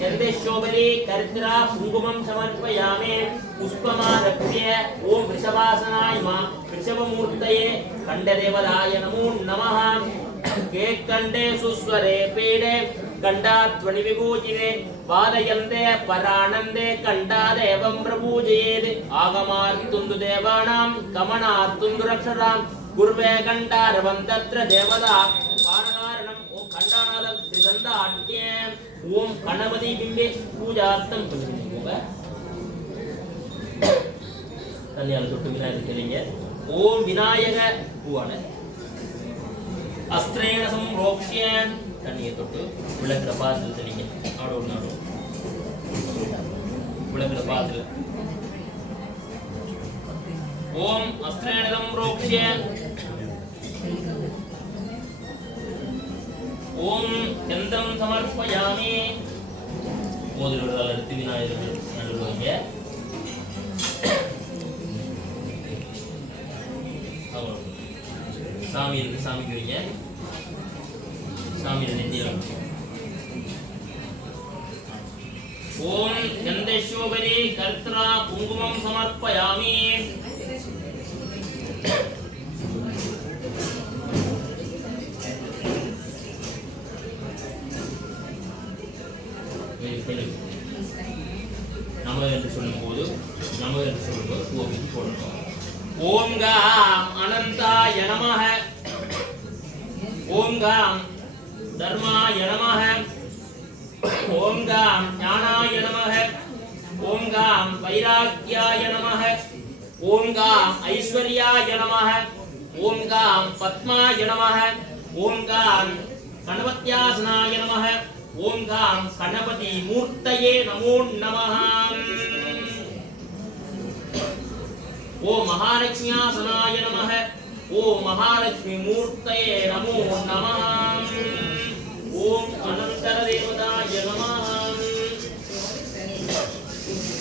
चंदेशोबली कर्त्रा कुंकुमं समर्पयामि पुष्पमारभ्य ओम वृषभासनाय मा वृषभमूर्तये खंडदेवताय नमो नमः केकंडे सुस्वरे पीडे कंडाध्वनि विभूजिते वादयन्ते परानन्दे कंडादेवं प्रपूजयेत् आगमार्तुन्दु देवानां कमनार्तुन्दु रक्षतां गुरुवे कंडारवं तत्र देवता पारकारणं ओम खंडानादं त्रिदन्ताट्ये ओम गणपति बिम्बे पूजार्थं தண்ணியால் தொட்டு விநாயகர் தெளிங்க ஓம் விநாயக பூவான அஸ்திரேண சம்ரோக்ஷ்ய தண்ணியை தொட்டு விளக்குற பாத்திரத்தில் தெளிங்க ஆடோடு நாடும் விளக்குற பாத்திரம் ஓம் அஸ்திரேண சம்ரோக்ஷ்ய ஓம் சந்தம் சமர்ப்பயாமி மோதிரத்தால் எடுத்து விநாயகர் நடுவாங்க சாமி இருக்கு சாமிக்கு வைங்க சாமி நெத்தியில் ஓம் சந்தேஷோபரி கர்த்ரா குங்குமம் சமர்ப்பயாமி நம என்று சொல்லும்போது பூவிக்கு போடணும் ஓம் காம் அனந்தாய நமஹ ஓம் காம் தர்மாய நமஹ ஓம் காம் ஞானாய நமஹ ஓம் காம் வைராக்யாய நமஹ ஓம் காம் ஐஸ்வர்யாய நமஹ ஓம் காம் பத்மாய நமஹ ஓம் காம் கணபத்யாசனாய நமஹ ஓம் காம் கணபதி மூர்த்தயே நமோ நமஹ ஓம் மகாலட்சுமியாசனாய நமஹ ஓம் மகாலட்சுமி மூர்த்தயே நமோ நமஹ ஓம் அனந்தர தேவதாய நமஹ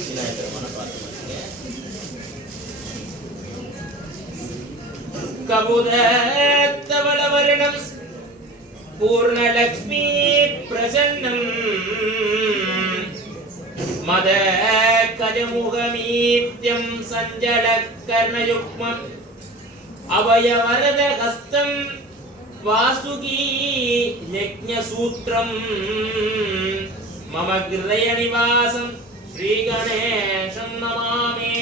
விநாயகர் மனப்பாட்டு கபுதத்தவளவரணம் பூர்ணலக்ஷ்மி பிரசன்னம் மத கஜமுகமீத்யம் சஞ்சலக்கர்ணயுக்மம் அபயவரத ஹஸ்தம் வாசுகி யஜ்ஞசூத்ரம் மம கிருதய நிவாசம் ஸ்ரீ கணேசம் நமாமி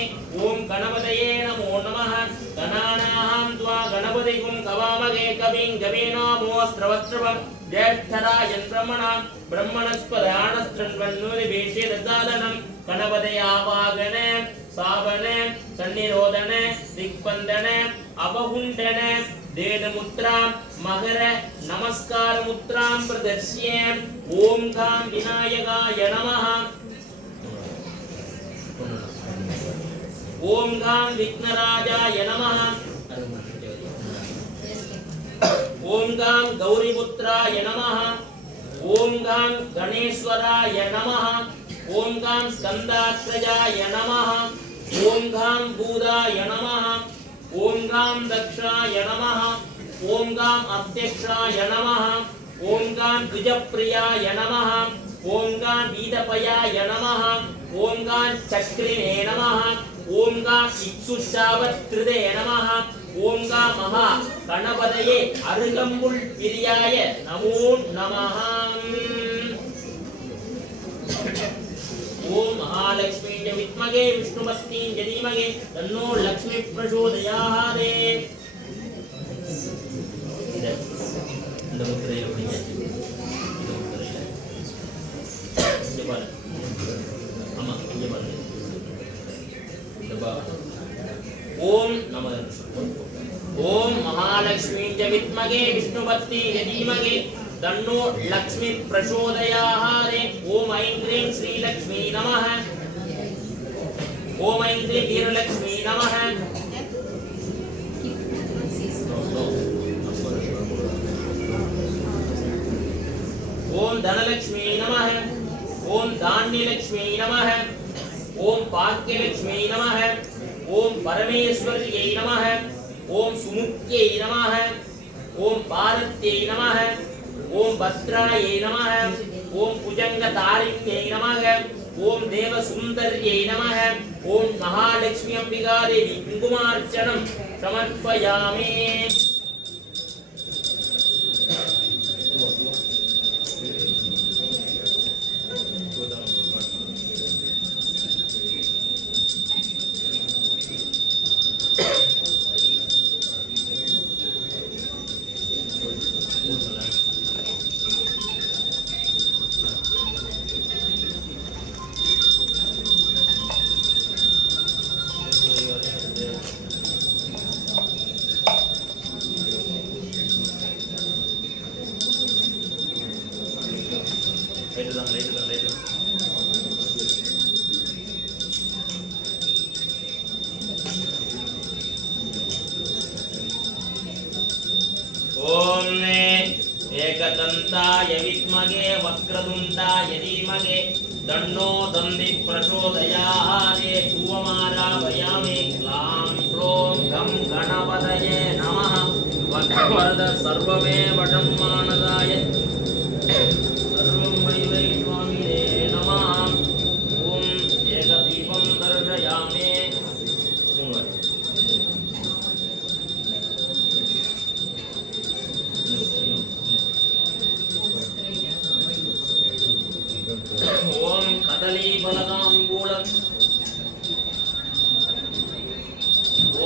ஓம் கணபதயே நமோ நமः கணாநாஹம் த்வா கணபதிகும் கவாமகே கவிம் கவீனாமோஸ்த்ரவத்ரவம் ஜேஷ்டராஜன் பிரம்மணாம் பிரம்மணஸ்பதானஸ்ரன்வன்னூரி வேஷேததாதனம் கணபதயாவாகன சாவன சன்னிரோதன திக்பந்தன அபகுண்டன தேனமுத்ராம் மகர நமஸ்கார முத்ராம் பிரதர்ஷ்ய ஓம் காம் விநாயகாய நமஹ ஓம் காம் விக்னராஜாய நமஹ ஓம் காம் கௌரிபுத்ராய நமஹ ஓம் காம் கணேஸ்வராய நமஹ ஓம் காம் ஸ்கந்தாத்ரஜாய நமஹ ஓம் காம் பூதாய நமஹ ஓம் காம் தக்ஷாய நமஹ ஓம் காம் அத்யக்ஷாய நமஹ ஓம் காம் துஜப்ரியாய நமஹ ஓம் காம் வீதபயாய நமஹ ஓம் காம் சக்ரிணே நமஹ ஓம் காம் இக்ஷுச்சாவத்ருதே நமஹ ஓம் காம் மகா கணபதயே அருகம்புல் பிரியாய நமோ நமஹ ஓம் மகாலட்சுமி வித்மகே விஷ்ணுபத்னி ஜதீமகே தன்னோ லக்ஷ்மி பிரசோதயாதே இந்த முத்திரையை அப்படிங்க இந்த முத்திரையில இங்க பாரு ஆமா இங்க பாரு இந்த பாரு ஓம் நம ஓம் மகாலட்சுமி வித்மகே விஷ்ணுபத்னி ஜதீமகே தன்னோ லக்ஷ்மி பிரசோதயாதே ஓம் ஐம் க்ரீம் ஸ்ரீ லக்ஷ்மி நமஹ ஓம் ஐம் க்ரீம் வீரலக்ஷ்மி நமஹ ஓம் தனலக்ஷ்மி நமஹ ஓம் தான்யலக்ஷ்மி நமஹ ஓம் பாக்யலக்ஷ்மி நமஹ ஓம் பரமேஸ்வரியை நமஹ ஓம் சுமுக்யை நமஹ ஓம் பாரத்யை நமஹ ஓம் பத்ராயை நமஹ ஓம் புஜங்க தாரிண்யை நமக ஓம் தேவ சுந்தர்யை நமக ஓம் மகாலட்சுமி அம்பிகா தேவி குங்குமார்ச்சனம் சமர்ப்பயாமி. ओम एकदंताय विद्महे वक्रतुंडाय धीमहि तन्नो दन्ति प्रचोदयात् धूममाराधयामि क्लां क्लों गं गणपतये नमः वक्रवरद सर्वमेव ब्रह्मानदाय सर्वं वै वै स्वामिने नमः ओम एकदीपं दर्शयामि ओम कदली फलकांबूलम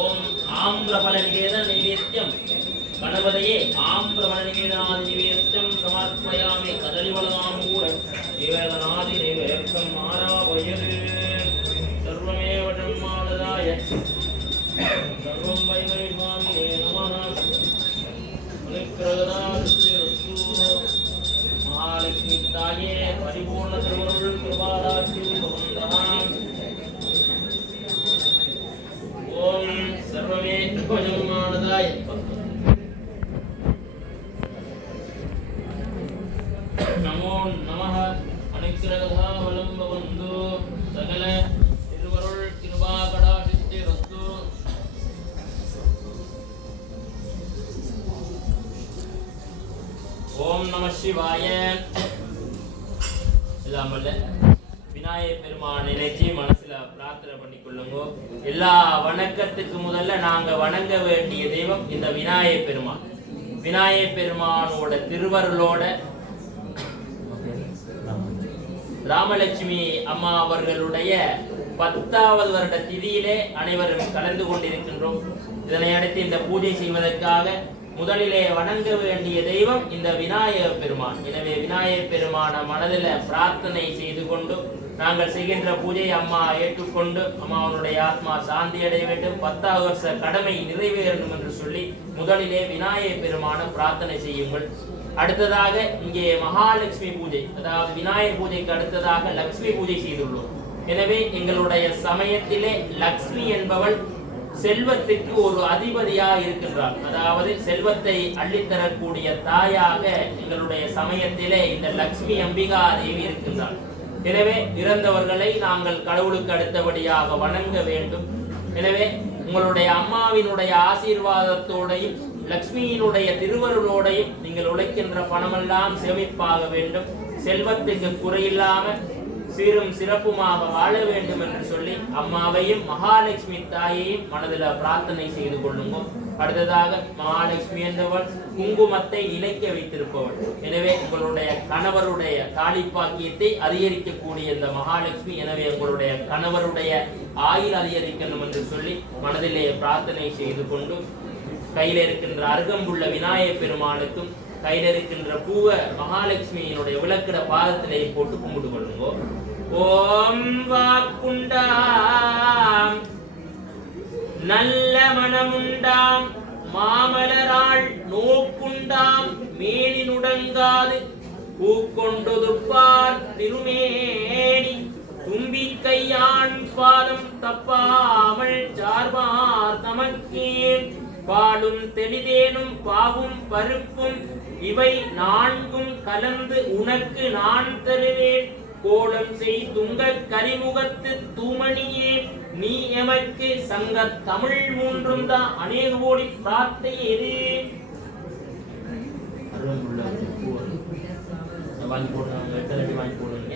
ओम आम्रफल निवेदन नैवेद्यम गणपतये आम्रफल निवेदनादि नैवेद्यम समर्पयामि कदली फलकांबूलम निवेदनादि नैवेद्यम आराधयामि सर्वमेव ब्रह्मानदाय सर्वं वै वै स्वामिने नमः अनुग्रहदास्तु महालक्ष्मी ताये परिपूर्ण सर्वरुल कृपादास्तु भवन्तः ओम सर्वमे भजमानदाय नमो नमः अनुग्रहदा वलंबवन्तु सकल திருவருள் கிருபா கடாட்சித்திரஸ்து ஓம் நம சிவாய. இல்லாமல்ல விநாயகர் பெருமான் நினைச்சு மனசுல பிரார்த்தனை பண்ணிக்கொள்ளுங்க. எல்லா வணக்கத்துக்கு முதல்ல நாங்க வணங்க வேண்டிய தெய்வம் இந்த விநாயகர் பெருமான். விநாயகர் பெருமானோட திருவருளோட ராமலட்சுமி அம்மா அவர்களுடைய 10வது வருட திதியிலே அனைவரும் கலந்து கொண்டிருக்கின்றோம். இதனை அடுத்து இந்த பூஜை செய்வதற்காக முதலிலே வணங்க வேண்டிய தெய்வம் இந்த விநாயகர் பெருமான். எனவே விநாயகர் பெருமான மனதில் பிரார்த்தனை செய்து கொண்டு நாங்கள் செய்கின்ற பூஜையை அம்மா ஏற்றுக்கொண்டு அம்மாவனுடைய ஆத்மா சாந்தி அடைய வேண்டும், 10வது வருஷ கடமை நிறைவேறணும் என்று சொல்லி முதலிலே விநாயகர் பெருமான பிரார்த்தனை செய்யுங்கள். அடுத்ததாக இங்கே மகாலட்சுமி பூஜை, அதாவது விநாயகர் பூஜைக்கு அடுத்ததாக லட்சுமி பூஜை செய்துள்ளோம். எனவே எங்களுடைய சமயத்திலே லக்ஷ்மி என்பவள் செல்வத்திற்கு ஒரு அதிபதியாக இருக்கின்றார். அதாவது செல்வத்தை அள்ளித்தரக்கூடிய தாயாக எங்களுடைய சமயத்திலே இந்த லக்ஷ்மி அம்பிகா தேவி இருக்கின்றார். எனவே இறந்தவர்களை நாங்கள் கடவுளுக்கு அடுத்தபடியாக வணங்க வேண்டும். எனவே உங்களுடைய அம்மாவினுடைய ஆசீர்வாதத்தோடையும் லக்ஷ்மியினுடைய திருவருளோடையும் நீங்கள் உழைக்கின்ற பணமெல்லாம் சேமிப்பாக வேண்டும், செல்வத்துக்கு குறையில்லாமல் சீரும் சிறப்புமாக வாழ வேண்டும் என்று சொல்லி அம்மாவையும் மகாலட்சுமி தாயையும் மனதில் பிரார்த்தனை செய்து கொள்ளுங்க. அடுத்ததாக மகாலட்சுமி என்பவள் குங்குமத்தை நிலைக்க வைத்திருப்பவள். எனவே உங்களுடைய கணவருடைய தாலிப்பாக்கியத்தை அதிகரிக்கக்கூடிய இந்த மகாலட்சுமி, எனவே உங்களுடைய கணவருடைய ஆயுள் அதிகரிக்கணும் என்று சொல்லி மனதிலே பிரார்த்தனை செய்து கொண்டு கையில் இருக்கின்ற அருகம்புள்ள விநாயகர் பெருமானுக்கும் கையில் இருக்கின்ற பூவ மகாலட்சுமியினுடைய விளக்கிட பாதத்திலே போட்டு கும்பிட்டு கொள்ளுங்க. ஓம் வாக்குண்டாம் நல்ல மனமுண்டாம் மாமலராள் நோக்குண்டாம் மேனி நுடங்காது பூக்கொண்டொதுப்பார் திருமேனி தும்பிக்கையான் பாதம் தப்பாமல் சார்பார் தமக்கே பாலும் தெளிதேனும் பாவும் பருப்பும் இவை 4ம் கலந்து உனக்கு நான் தருவேன். கோலம் செய் துங்க கரிமுகத்து தூமணியே நீ எமக்கு சங்க தமிழ் 3ம் தான் அநேக கோடி பிரார்த்தை எது வாங்கி போடுறாங்க, 8 லட்டு வாங்கி போடுவீங்க.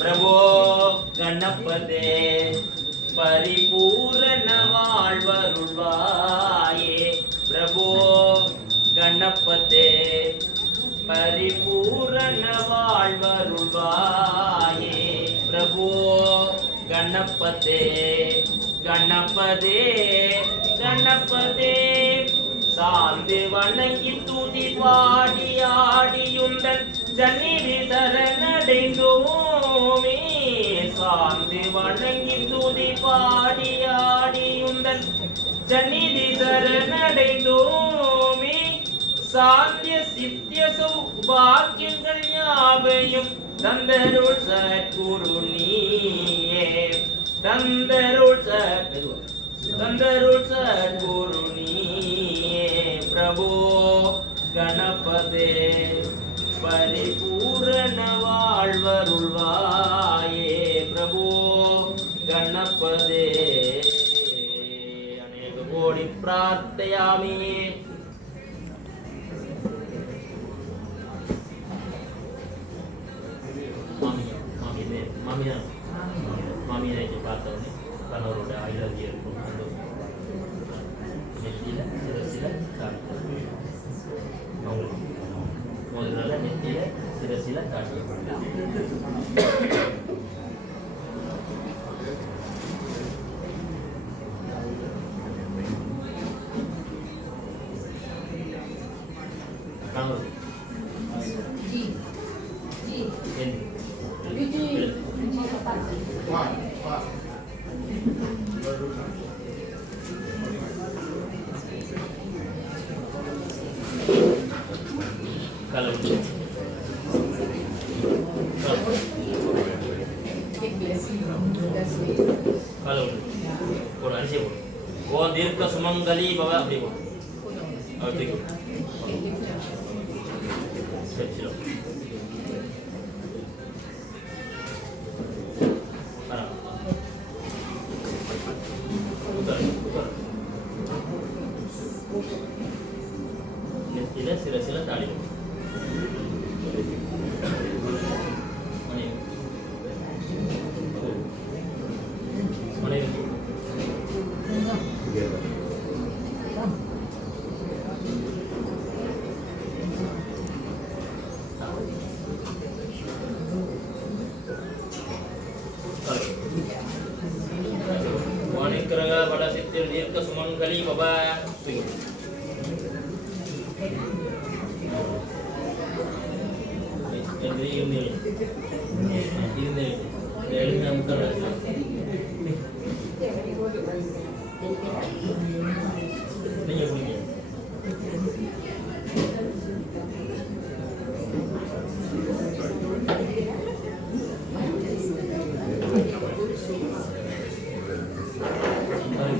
பிரபோ கணபதே பரிபூரண வாழ்வருள்வாயே. பிரபோ கணபதே பரிபூரண வாழ்வருள்வாயே. பிரபோ கணபதே கணபதே கணபதே சார்ந்து வணங்கி துதி பாடி ஆடியுந்தன் ஜன்னிதி சரணடைந்தோமே. சார்ந்து வணங்கி துதி பாடி ஆடியுந்தன் ஜன்னிதி சரணடைந்தோமே. சாந்திய சித்திய சௌபாக்கியங்கள் யாவையும் தந்தருள் சத்குரு நீயே. தந்தருள் சத்குரு நீயே. பிரபோ கணபதே பரிபூரண வாழ்வருள்வாயே. பிரபோ கணபதே அநேக கோடி பிரார்த்தயாமி. மாமியை பார்த்தவொடனே கணவரோட ஆயுர்வேதியம் இருக்கும். நெத்தியில சிரசில காட்டு முதல்ல நெத்தியில சிரசில காட்டு. ஓம் தீர்க்க சுமங்கலி பவ. அப்படி நெத்தியில சிரசில தாடி Manikra pada sitir dirka sumangali baba. Ini. Ini muter. Ini yang bunyi.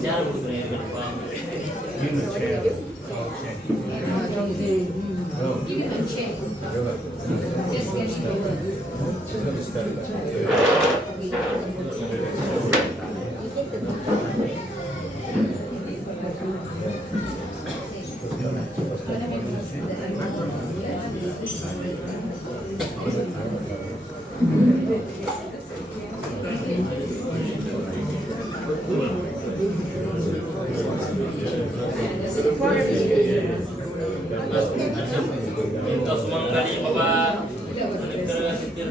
Cara bergaya ke depan. Give him a chair. Give him a chair. Just get it over. Minta sumangali baba. Manikra sitir